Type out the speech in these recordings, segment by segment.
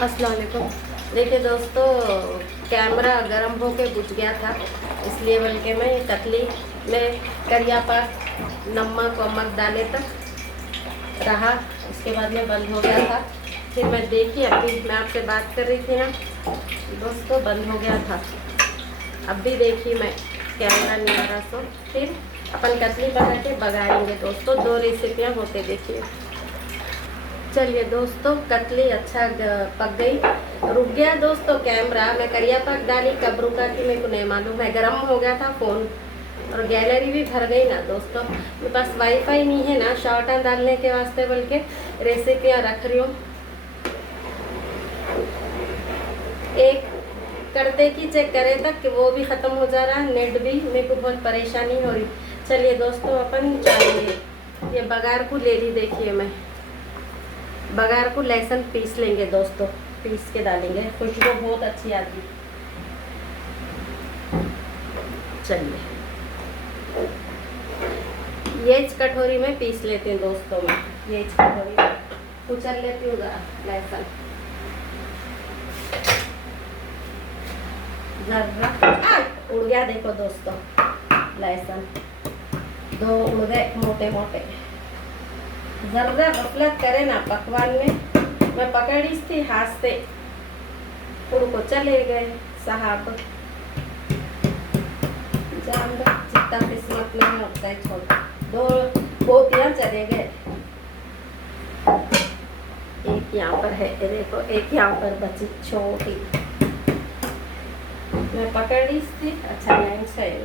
अस्सलाम वालेकुम। देखिए दोस्तों, कैमरा गर्म होके बुझ गया था, इसलिए बल्कि मैं कतली में करिया पाक नमक वमक डाले तक रहा। उसके बाद में बंद हो गया था। फिर मैं देखी, अभी मैं आपसे बात कर रही थी ना दोस्तों, बंद हो गया था। अब भी देखी मैं कैमरा नहीं आ रहा, सो फिर अपन कतली बना के बघारेंगे दोस्तों। 2 रेसिपियाँ होते देखिए। चलिए दोस्तों, कतली अच्छा पक गई। रुक गया दोस्तों कैमरा, मैं करिया पाक डाली, कब रुका कि मेरे को नहीं मालूम है। गर्म हो गया था फ़ोन और गैलरी भी भर गई ना दोस्तों। मेरे पास वाईफाई नहीं है ना शॉर्टा डालने के वास्ते, बल्कि रेसिपियाँ रख रही हूँ। एक करते कि चेक करे तक कि वो भी ख़त्म हो जा रहा है, नेट भी, मेरे को बहुत परेशानी हो रही। चलिए दोस्तों, अपन चाहिए ये बघार को ले ली। देखिए मैं बघार को लहसुन पीस लेंगे दोस्तों, पीस के डालेंगे, खुशबू बहुत अच्छी आती। चलिए ये कटोरी में पीस लेते हैं दोस्तों। मैं ये कटोरी कुचल लेती हूँ लहसुन जरा। उड़ गया देखो दोस्तों लहसुन, 2 उड़ गए मोटे मोटे। जरा गफलत करे ना पकवान में, मैं पकड़ी थी हाथ से, उड़ को चले गए साहब। जान दो, जितना किस्मत में है उतना ही छोड़। 2 बोतियाँ चले गए। एक यहाँ पर है, ये देखो, एक यहाँ पर बची छोटी, मैं पकड़ी थी। अच्छा नहीं सही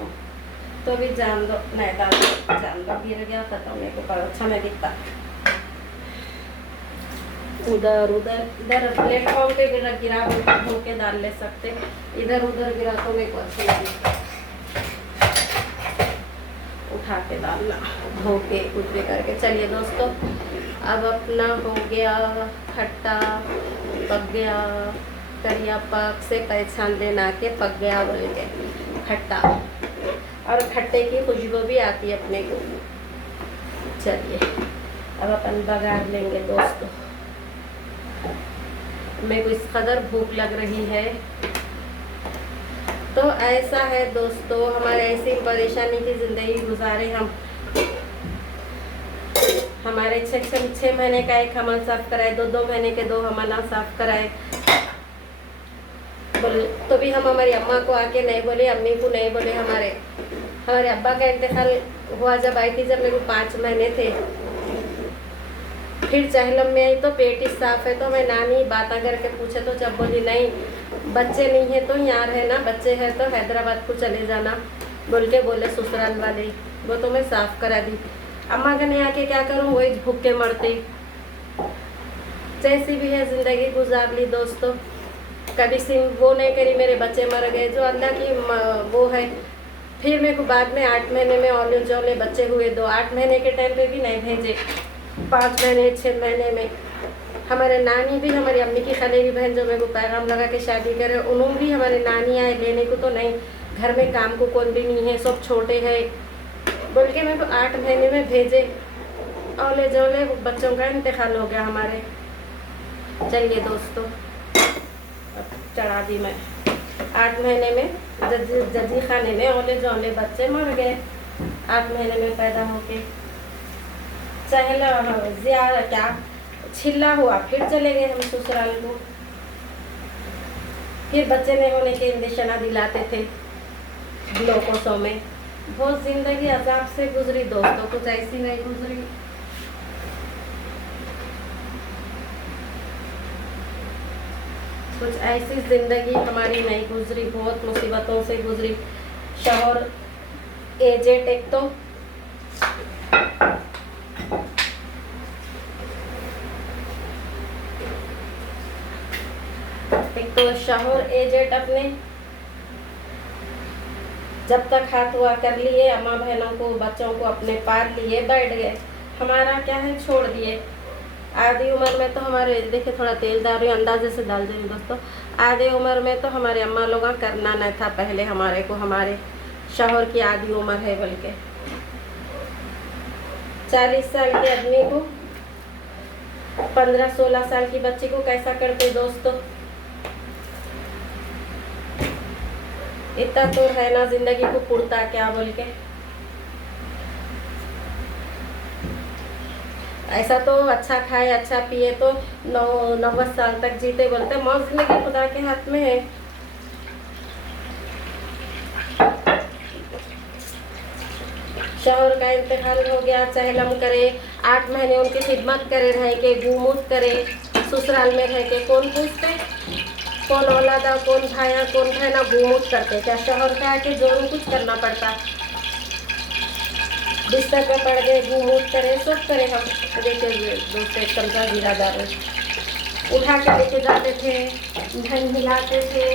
तो भी जान दो, नहीं डाल दो, जान दो, गिर गया खत्म। मेरे को अच्छा नहीं दिखता। उधर उधर इधर प्लेटफॉर्म पे गिरा धो के डाल ले सकते, इधर उधर गिरा तो मेरे को अच्छी लगी। उठा के डालना, धो के कुछ भी करके। चलिए दोस्तों, अब अपना हो गया खट्टा, पक गया करिया पाक से पहचान लेना के पक गया बोल के खट्टा, और खट्टे की खुशबू भी आती है अपने को। चलिए अब अपन बघार लेंगे दोस्तों। मेरे को इस कदर भूख लग रही है। तो ऐसा है दोस्तों, हमारे ऐसी परेशानी की ज़िंदगी गुजारे हम। हमारे 6 महीने का एक हमल साफ कराए, 2 महीने के 2 हमला साफ कराए, तो भी हम हमारी अम्मा को आके नहीं बोले, अम्मी को नहीं बोले। हमारे अब्बा का इंतकाल हुआ जब आई थी, जब मेरे को 5 महीने थे। फिर चहलम में आई तो पेट ही साफ है, तो मैं नानी बातें करके पूछे तो जब बोली नहीं बच्चे नहीं है तो यहाँ रहना, बच्चे हैं तो हैदराबाद को चले जाना बोल के बोले ससुराल वाले। वो तो मैं साफ करा दी। अम्मा का नहीं आके क्या करूँ, वही भूख के मरती। जैसी भी है ज़िंदगी गुजार ली दोस्तों। कभी सिम वो नहीं करी, मेरे बच्चे मर गए, जो अल्लाह की वो है। फिर मेरे को बाद में 8 महीने में औले जौले बच्चे हुए 2। 8 महीने के टाइम पे भी नहीं भेजे, 5 महीने 6 महीने में। हमारे नानी भी, हमारी अम्मी की खलेरी बहन जो मेरे को पैगाम लगा के शादी करे, उन्होंने भी हमारे नानी आए लेने को, तो नहीं, घर में काम को कौन भी नहीं है, सब छोटे हैं बोल के मेरे को 8 महीने में भेजे। औले जौले बच्चों का इंतकाल हो गया हमारे। चलिए दोस्तों, अब चढ़ा दी मैं। 8 महीने में जजी खाने में औले जौले बच्चे मर गए, 8 महीने में पैदा होके। चहला ज़्यादा क्या छिल्ला हुआ, फिर चले गए हम ससुराल को। फिर बच्चे नहीं होने के इंजेक्शन दिलाते थे ग्लूकोसों में। बहुत ज़िंदगी अजाब से गुजरी दोस्तों, कुछ ऐसी नहीं गुजरी। कुछ ऐसी ज़िंदगी हमारी नहीं गुजरी, बहुत मुसीबतों से गुजरी। शौहर एजेड, एक तो शौहर एजेड अपने जब तक हाथ हुआ कर लिए, अम्मा बहनों को बच्चों को अपने पाल लिए, बैठ गए। हमारा क्या है, छोड़ दिए। आधी उम्र में तो हमारे, देखिए थोड़ा तेल डाल रही हूँ, अंदाजे से डाल देंगे दोस्तों। आधी उम्र में तो हमारे अम्मा लोगों का करना नहीं था पहले हमारे को। हमारे शौहर की आधी उम्र है, बल्कि 40 साल के आदमी को 15-16 साल की बच्ची को कैसा करते दोस्तों। इतना तो है ना जिंदगी को पुरता क्या बोल के। ऐसा तो अच्छा खाए अच्छा पिए तो 90 साल तक जीते बोलते। मौत जिंदगी खुदा के हाथ में है। शौहर का इंतकाल हो गया, चहलम करे, 8 महीने उनकी खिदमत करे, रह के गुमूत करे, ससुराल में रह के कौन पूछते, कौन औलादा, कौन भाया, कौन बहना गुमूत करते। क्या शौहर का आके जोरू कुछ करना पड़ता। बिस्तर पे पड़ गए, गुमूत करे, सब करे। हम देखे दूसरे कमरा गिरा जा रहे, उठा के लेके जाते थे, हिलाते थे,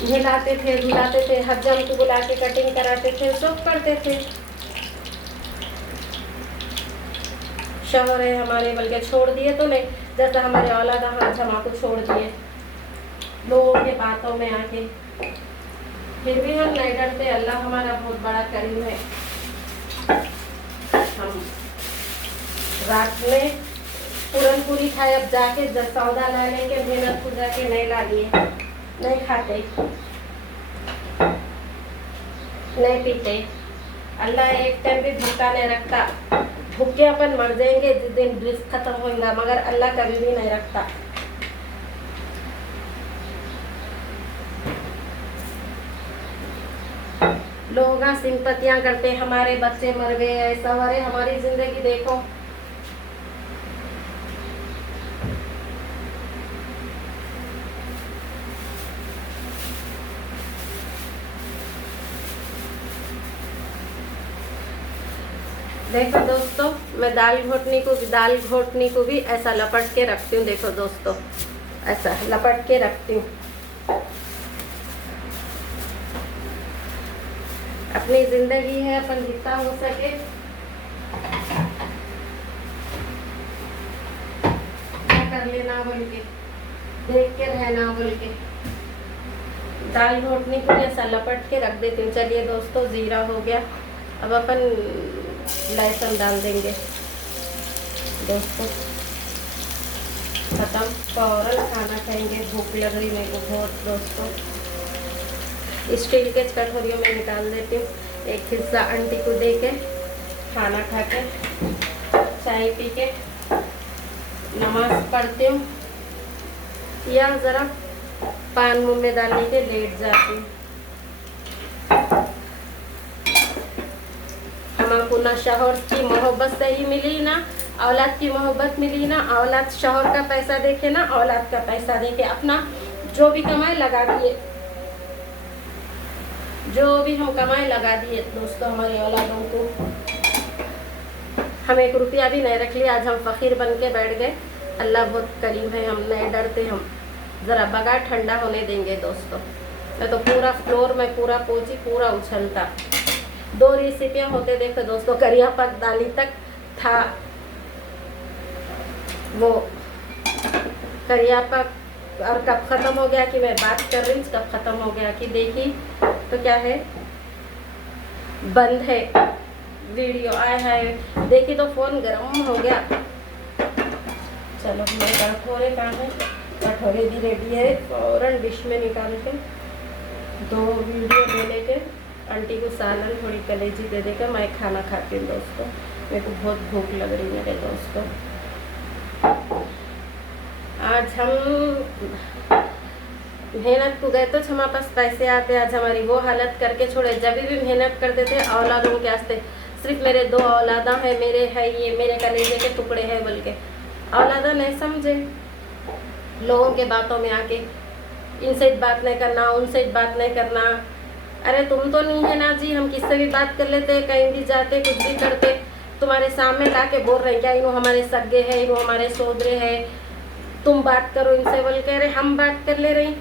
हिलाते थे, धुलाते थे, हज्जाम को बुला के कटिंग कराते थे, सब करते थे। शौहर है हमारे बल्कि छोड़ दिए तो नहीं, जैसा हमारे औलाद हज्जामा को छोड़ दिए लोगों के बातों में आके। फिर भी हम नहीं डरते, अल्लाह हमारा बहुत बड़ा करीम है। हम रात में पूरन पूरी खाए, अब जाके सौदा लाने के मेहनत को जाके नहीं ला लिए, नहीं खाते, नहीं पीते। अल्लाह एक टाइम भी भूखा नहीं रखता। भूखे अपन मर जाएंगे जिस दिन रिस्क खत्म होगा, मगर अल्लाह कभी भी नहीं रखता। लोग सिंपतियां करते, हमारे बच्चे मर गए, ऐसा हो रहे। हमारी जिंदगी देखो, देखो दोस्तों, मैं दाल घोटनी को भी ऐसा लपट के रखती हूँ। देखो दोस्तों, ऐसा लपट के रखती हूँ। अपनी जिंदगी है, अपन जितना हो सके क्या कर लेना बोल के, देख के रहना बोल के। दाल घोटनी को ऐसा लपट के रख देती हूँ। चलिए दोस्तों, जीरा हो गया, अब अपन लहसुन डाल देंगे दोस्तों। खत्म, फौरन खाना खाएंगे। भूख लग रही मेरे को बहुत दोस्तों। स्टील के कटोरियों में निकाल देती हूँ। एक हिस्सा आंटी को दे के, खाना खा के, चाय पी के, नमाज पढ़ती हूँ, या ज़रा पान मुँह में डालने के लेट जाती हूँ। हमको ना शौहर की मोहब्बत सही मिली, ना औलाद की मोहब्बत मिली, ना औलाद शौहर का पैसा देखे, ना औलाद का पैसा देखे। अपना जो भी कमाए लगा दिए, जो भी हम कमाए लगा दिए दोस्तों हमारे औलादों को। हम 1 रुपया भी नहीं रख लिया। आज हम फ़कीर बन के बैठ गए। अल्लाह बहुत करीम है, हम नहीं डरते। हम ज़रा बगार ठंडा होने देंगे दोस्तों। मैं तो पूरा फ्लोर में पूरा पोची पूरा उछलता। 2 रेसिपियाँ होते देखो दोस्तों। करिया पाक दाली तक था, वो करिया पाक, और कब ख़त्म हो गया कि मैं बात कर रही हूँ, कब ख़त्म हो गया कि देखी तो क्या है, बंद है वीडियो। आए हाय, देखी तो फ़ोन गर्म हो गया। चलो, मेरे कटोरे कहाँ है, कटोरे भी रेडी है। फ़ौरन डिश में निकाल के 2 वीडियो ले लेके आंटी को सालन थोड़ी कलेजी दे देकर मैं खाना खाती हूँ दोस्तों। मेरे को बहुत भूख लग रही है मेरे दोस्तों। आज हम मेहनत को गए तो हमारे पास पैसे आते, आज हमारी वो हालत करके छोड़े। जब भी मेहनत करते थे औलादों के वास्ते, सिर्फ मेरे 2 औलादा है, मेरे है ये मेरे कलेजे के टुकड़े हैं बोल के औलादा नहीं समझे। लोगों के बातों में आके इनसे बात नहीं करना, उनसे बात नहीं करना। अरे तुम तो नहीं है ना जी, हम किससे भी बात कर लेते, कहीं भी जाते, कुछ भी करते, तुम्हारे सामने ला के बोल रहे हैं क्या इन्हों हमारे सगे है, इन्हों हमारे सोदरे है, तुम बात करो इनसे बोल के। अरे हम बात कर ले रही,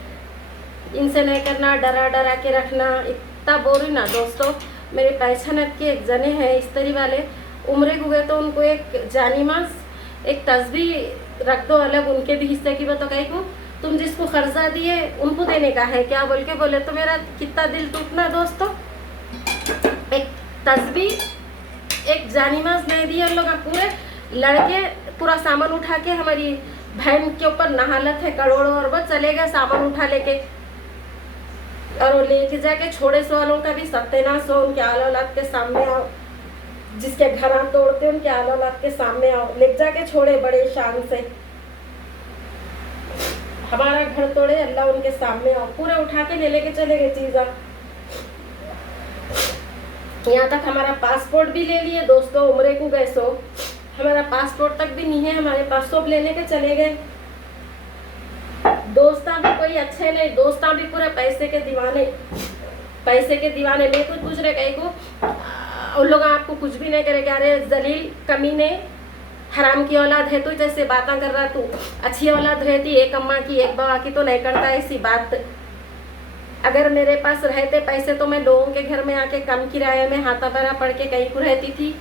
इनसे नहीं करना, डरा डरा के रखना, इतना बोल रही ना दोस्तों। मेरे पहचानत के एक जने हैं इस्त्री वाले, उम्र को गए तो उनको एक जानीमास, एक तस्बीह रख दो अलग उनके भी हिस्से की। बताओ कहीं को तुम जिसको कर्जा दिए उनको देने का है क्या बोल के बोले, तो मेरा कितना दिल टूटना दोस्तों। एक तस्बीह एक जानीमाज नहीं दी। उन लोग पूरे लड़के पूरा सामान उठा के हमारी बहन के ऊपर नहालत है करोड़ों, और वो चले गए सामान उठा लेके, और वो लेके जाके छोड़े सो वालों का भी सत्यानाश हो। उनके आल औलाद के सामने आओ, जिसके घर आप तोड़ते उनके आल औलाद के सामने आओ। ले जाके छोड़े बड़े शान से, हमारा घर तोड़े, अल्लाह उनके सामने आओ। पूरे उठा के ले लेके चले गए चीज़ा। यहाँ तक हमारा पासपोर्ट भी ले लिए दोस्तों, उम्रे को गए सो हमारा पासपोर्ट तक भी नहीं है हमारे पास, सब लेने के चले गए। दोस्ता भी कोई अच्छे नहीं, दोस्ता भी पूरे पैसे के दीवाने, पैसे के दीवाने। मैं कुछ पूछ रहे कहीं को, उन लोग आपको कुछ भी नहीं करेंगे। अरे जलील कमीने, हराम की औलाद है तू, जैसे बातें कर रहा तू। अच्छी औलाद रहती, एक अम्मा की एक बाबा की, तो नहीं करता ऐसी बात। अगर मेरे पास रहते पैसे तो मैं लोगों के घर में आके कम किराए में हाथा भरा पड़ के कहीं को रहती थी।